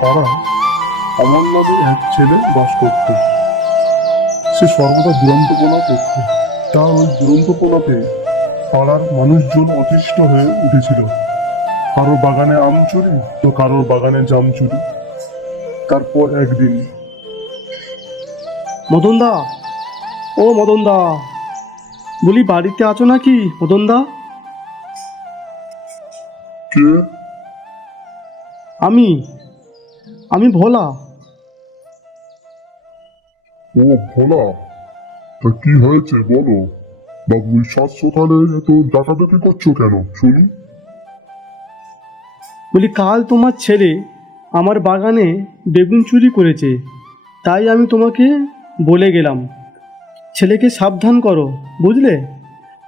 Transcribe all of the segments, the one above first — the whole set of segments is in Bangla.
পাড়া। অমর এক ছেলে বাস করত। সে সর্বদা করত। ওই পাড়ার মানুষজন অতিষ্ঠ হয়ে উঠেছিল। কারোর বাগানে আম চুরি তো কারোর বাগানে জাম চুরি। তারপর একদিন মদন দা ও মদন দা বলি বাড়িতে আছো নাকি মদন দা কে? আমি আমি ভোলা। ও ভোলা তা কি হয়েছে বলো? বাবু ওই সাত সকালে এত ডাকাডাকি করছ কেন? শুনি। বলি কাল তোমার ছেলে আমার বাগানে বেগুন চুরি করেছে তাই আমি তোমাকে বলে গেলাম। ছেলেকে সাবধান করো বুঝলে?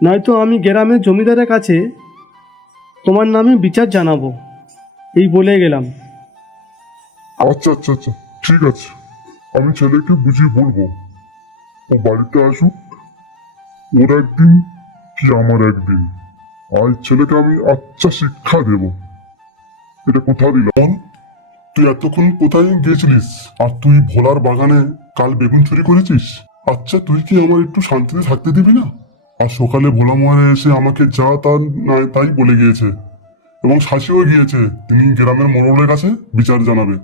নয়তো আমি গ্রামের জমিদারের কাছে তোমার নামে বিচার জানাব। এই বলে গেলাম। আচ্ছা আচ্ছা আচ্ছা ঠিক আছে। আমি ছেলেকে বুঝিয়ে বলব। ও বাড়িতে আসুক। ওর একদিন কি আমার একদিন। আর ছেলেকে আমি আচ্ছা শিক্ষা দেব। এটা কোথা দিলাম তুই এতক্ষণ কোথায় গিয়েছিলিস? আর তুই ভোলার বাগানে কাল বেগুন চুরি করেছিস? আচ্ছা তুই কি আমার একটু শান্তিতে থাকতে দিবি না? আর সকালে ভোলা মহারে এসে আমাকে যা তা নাই তাই বলে গিয়েছে। এবং শাসিও গিয়েছে। তিনি গ্রামের মোড়লের কাছে বিচার জানাবে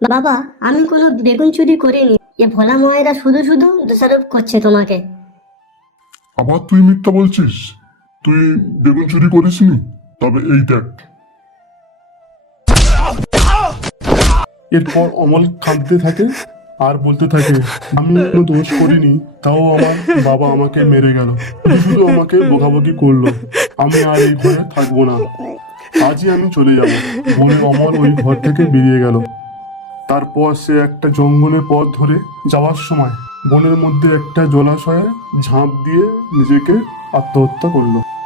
বাবা আমি কোনো বেগুন চুরি করিনি। এ ভোলা ময়েরা শুধু শুধু দোষারোপ করছে তোমাকে। আবার তুই মিথ্যা বলছিস? তুই বেগুন চুরি করিসনি? তবে এই দেখ। এরপর অমল কাঁদতে থাকে আর বলতে থাকে, আমি কোনো দোষ করিনি, তাও আমার বাবা আমাকে মেরে গেল। শুধু আমাকে বকাবকি করল। আমি আর এই ঘরে থাকব না। আজই আমি চলে যাব। বলে অমল ওই ঘর থেকে বেরিয়ে গেল। তারপর সে একটা জঙ্গলের পথ ধরে যাওয়ার সময় বনের মধ্যে একটা জলাশয়ে ঝাঁপ দিয়ে নিজেকে আত্মহত্যা করল।